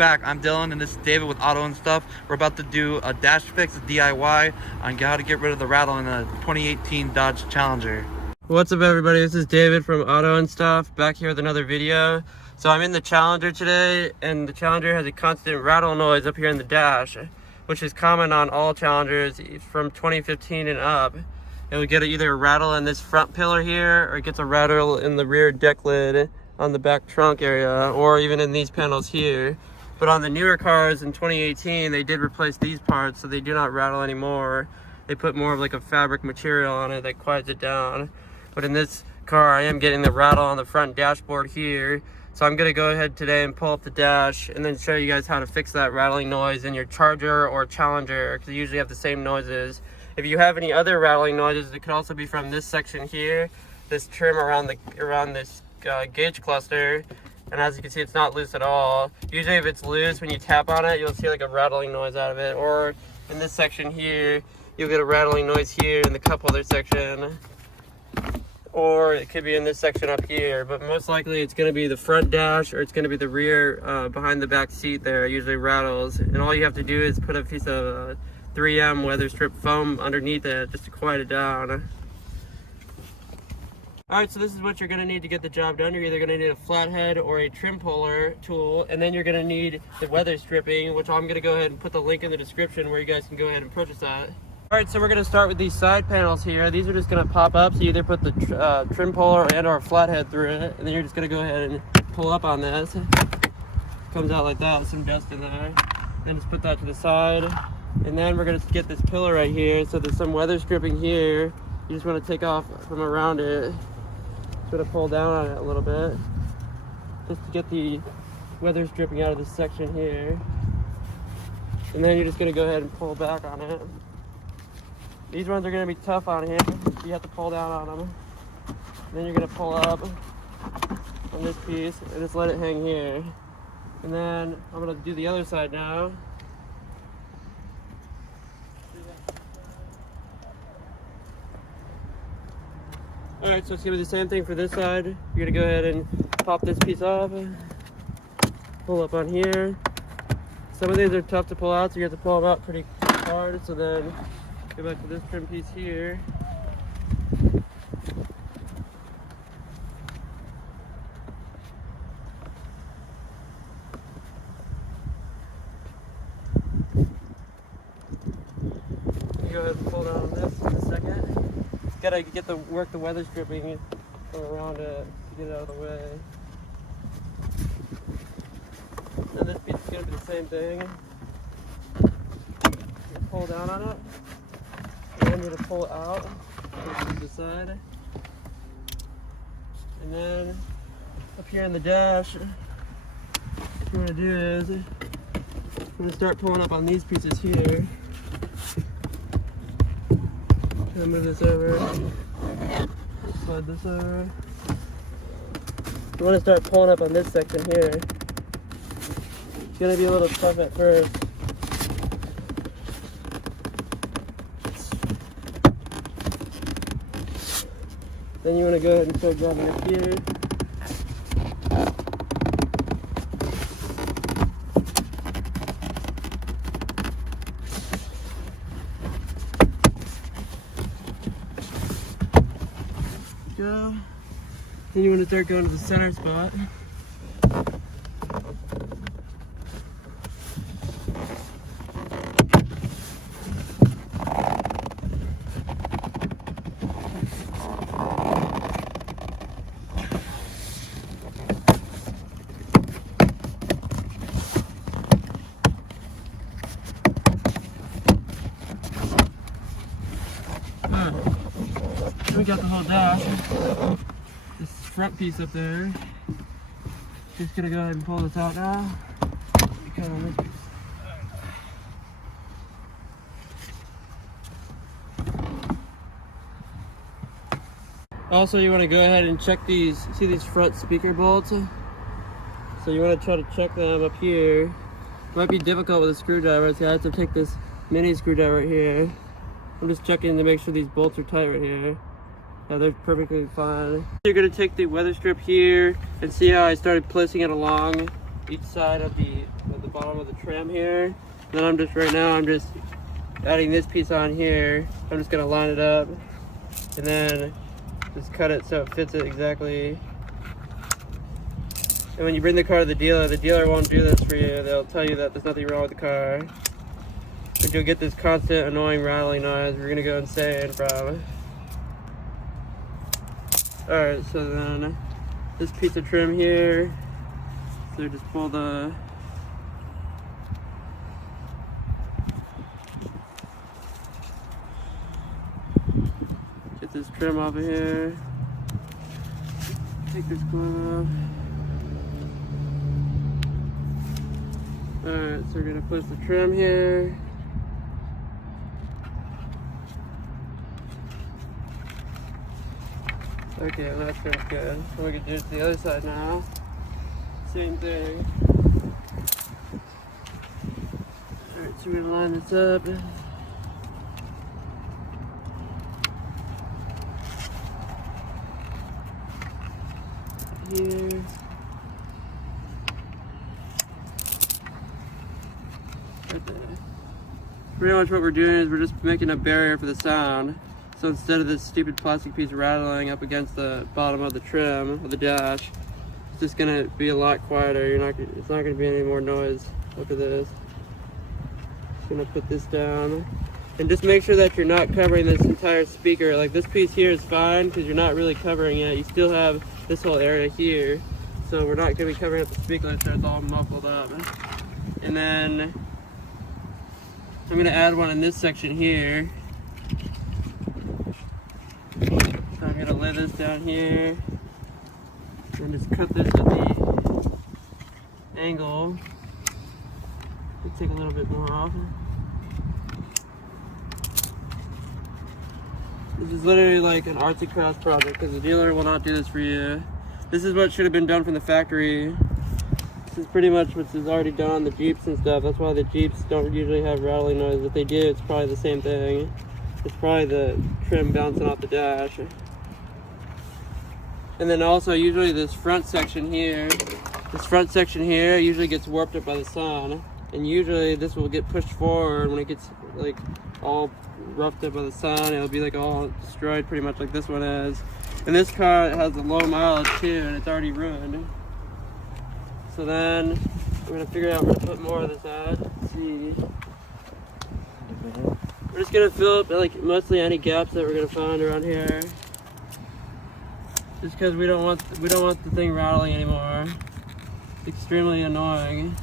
back. I'm Dylan and this is David with Auto and Stuff. We're about to do a dash fix, a DIY on how to get rid of the rattle in a 2018 Dodge Challenger. What's up everybody, this is David from Auto and Stuff, back here with another video. So I'm in the Challenger today, and the Challenger has a constant rattle noise up here in the dash, which is common on all Challengers from 2015 and up. It will get either a rattle in this front pillar here, or it gets a rattle in the rear deck lid on the back trunk area, or even in these panels here. But on the newer cars in 2018, they did replace these parts, so they do not rattle anymore. They put more of like a fabric material on it that quiets it down. But in this car, I am getting the rattle on the front dashboard here. So I'm gonna go ahead today and pull up the dash and then show you guys how to fix that rattling noise in your Charger or Challenger, because they usually have the same noises. If you have any other rattling noises, it could also be from this section here, this trim around this gauge cluster. And as you can see, it's not loose at all. Usually if it's loose, when you tap on it, you'll see like a rattling noise out of it. Or in this section here, you'll get a rattling noise here in the cup holder section. Or it could be in this section up here, but most likely it's going to be the front dash, or it's going to be the rear behind the back seat there. It usually rattles, and all you have to do is put a piece of 3M weather strip foam underneath it just to quiet it down. Alright, so this is what you're going to need to get the job done. You're either going to need a flathead or a trim puller tool, and then you're going to need the weather stripping, which I'm going to go ahead and put the link in the description where you guys can go ahead and purchase that. Alright, so we're going to start with these side panels here. These are just going to pop up, so you either put the trim puller and or a flathead through it, and then you're just going to go ahead and pull up on this. Comes out like that with some dust in there. Then just put that to the side. And then we're going to get this pillar right here, so there's some weather stripping here. You just want to take off from around it. Sort of pull down on it a little bit just to get the weather stripping out of this section here. And then you're just going to go ahead and pull back on it. These ones are going to be tough on here, so you have to pull down on them. And then you're going to pull up on this piece and just let it hang here. And then I'm going to do the other side now. Alright, so it's going to be the same thing for this side. You're going to go ahead and pop this piece off, pull up on here. Some of these are tough to pull out, so you have to pull them out pretty hard. So then go back to this trim piece here. You go ahead and pull down on this in a second. Gotta work the weather stripping from around it to get it out of the way. And this piece is gonna be the same thing. You pull down on it, and then you're gonna pull it out to the side. And then up here in the dash, what you're gonna do is you're gonna start pulling up on these pieces here. Move this over, slide this over. You want to start pulling up on this section here. It's going to be a little tough at first. Then you want to go ahead and start grabbing up here. Go. Then you want to start going to the center spot. We got the whole dash. This front piece up there. Just gonna go ahead and pull this out now. Cut on this piece. Also, you want to go ahead and check these. See these front speaker bolts? So you want to try to check them up here. It might be difficult with a screwdriver, so I have to take this mini screwdriver right here. I'm just checking to make sure these bolts are tight right here. Yeah, they're perfectly fine. You're gonna take the weather strip here and see how I started placing it along each side of the bottom of the trim here. Then I'm just adding this piece on here. I'm just gonna line it up and then just cut it so it fits it exactly. And when you bring the car to the dealer won't do this for you. They'll tell you that there's nothing wrong with the car. But you'll get this constant annoying rattling noise we're gonna go insane from. Alright, so then this piece of trim here, so just pull the get this trim off of here, take this glove off. Alright, so we're gonna push the trim here. Okay, well, that feels good. So we can do it to the other side now. Same thing. Alright, so we're gonna line this up. Here. Right there. Pretty much what we're doing is we're just making a barrier for the sound. So instead of this stupid plastic piece rattling up against the bottom of the trim of the dash, it's just gonna be a lot quieter. It's not gonna be any more noise. Look at this. Just gonna put this down, and just make sure that you're not covering this entire speaker. Like this piece here is fine because you're not really covering it. You still have this whole area here, so we're not gonna be covering up the speaker so it's all muffled up. And then I'm gonna add one in this section here. So I'm gonna lay this down here and just cut this at the angle. Let's take a little bit more off. This is literally like an artsy crafts project because the dealer will not do this for you. This is what should have been done from the factory. This is pretty much what is already done on the Jeeps and stuff. That's why the Jeeps don't usually have rattling noise. If they do, it's probably the same thing. It's probably the trim bouncing off the dash. And then also usually this front section here usually gets warped up by the sun. And usually this will get pushed forward when it gets like all roughed up by the sun. It'll be like all destroyed pretty much like this one is. And this car has a low mileage too and it's already ruined. So then we're gonna figure out where to put more of this at. Let's see. We're just gonna fill up like mostly any gaps that we're gonna find around here. Just because we don't want the thing rattling anymore. It's extremely annoying.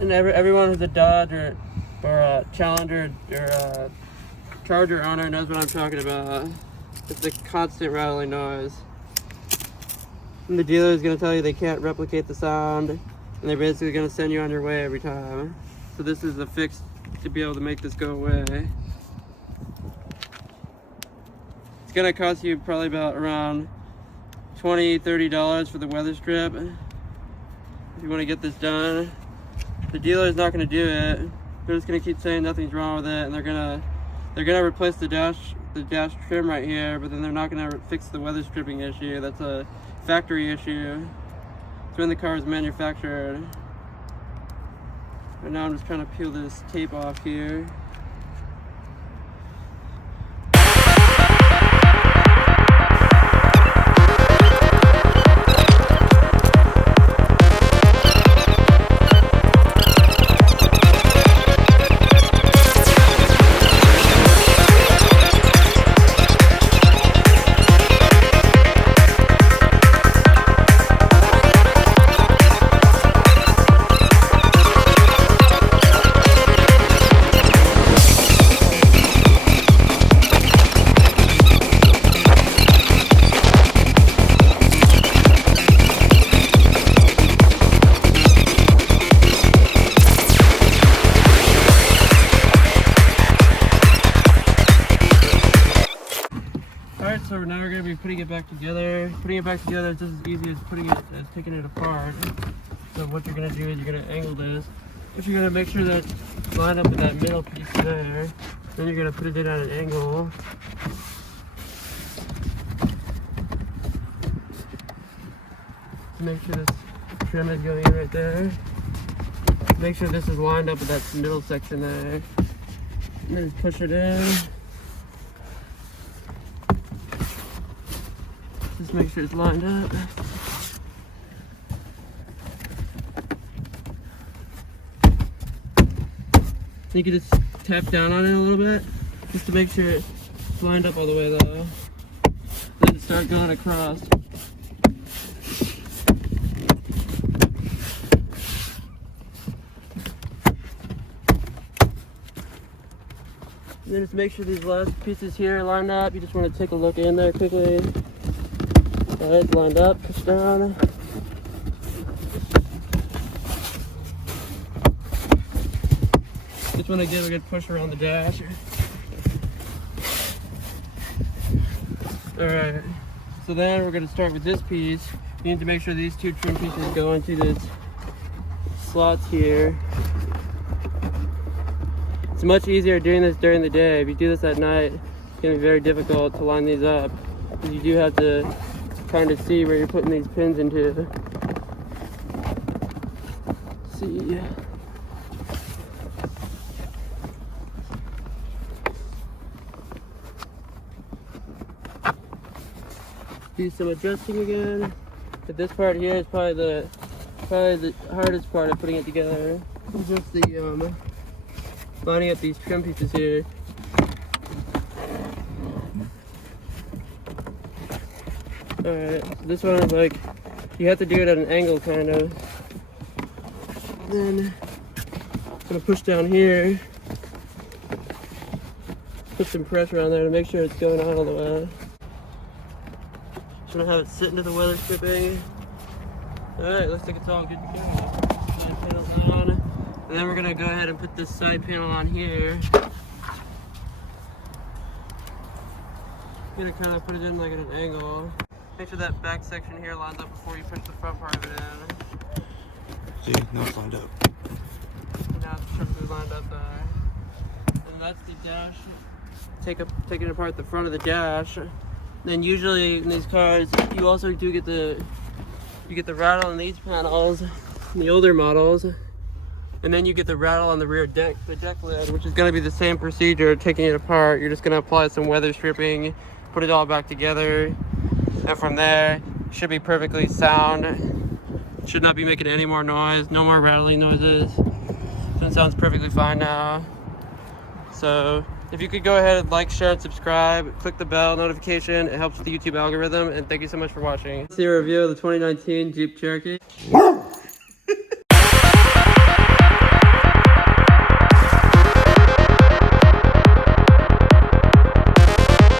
And everyone who's a Dodge or a Challenger or a Charger owner knows what I'm talking about. It's the constant rattling noise. And the dealer is going to tell you they can't replicate the sound, and they're basically going to send you on your way every time. So this is the fix to be able to make this go away. It's going to cost you probably about around $20–30 for the weather strip if you want to get this done. The dealer is not going to do it. They're just going to keep saying nothing's wrong with it, and they're going to replace the dash trim right here, but then they're not going to fix the weather stripping issue. That's a factory issue. It's when the car is manufactured. Right now I'm just trying to peel this tape off here. So now we're going to be putting it back together. Putting it back together is just as easy as taking it apart. So what you're going to do is you're going to angle this. But you're going to make sure that it's lined up with that middle piece there. Then you're going to put it in at an angle. To make sure this trim is going in right there. make sure this is lined up with that middle section there. And then just push it in. Just make sure it's lined up. You can just tap down on it a little bit, just to make sure it's lined up all the way though. Then start going across. And then just make sure these last pieces here are lined up. You just want to take a look in there quickly. Alright, it's lined up, push down. Just want to give a good push around the dash. Alright, so then we're going to start with this piece. You need to make sure these two trim pieces go into these slots here. It's much easier doing this during the day. If you do this at night, it's going to be very difficult to line these up, because you do have to kind of see where you're putting these pins into. See. Do some adjusting again. But this part here is probably the hardest part of putting it together. It's just the lining up these trim pieces here. Alright, so this one is like, you have to do it at an angle kind of. Then I'm gonna push down here. Put some pressure on there to make sure it's going on all the way. Just gonna have it sit into the weather stripping. Alright, looks like it's all good to go. Side panel's on. And then we're gonna go ahead and put this side panel on here. I'm gonna kind of put it in like at an angle. Make sure that back section here lines up before you push the front part of it in. See, now it's lined up. Now it's perfectly lined up there. And that's the dash. Taking apart the front of the dash. Then usually in these cars, you also do get the rattle in these panels, in the older models. And then you get the rattle on the rear deck, the deck lid, which is going to be the same procedure, taking it apart. You're just going to apply some weather stripping, put it all back together, and from there, it should be perfectly sound. Should not be making any more noise, no more rattling noises. So it sounds perfectly fine now. So if you could go ahead and like, share, and subscribe, click the bell notification, it helps with the YouTube algorithm, and thank you so much for watching. See a review of the 2019 Jeep Cherokee.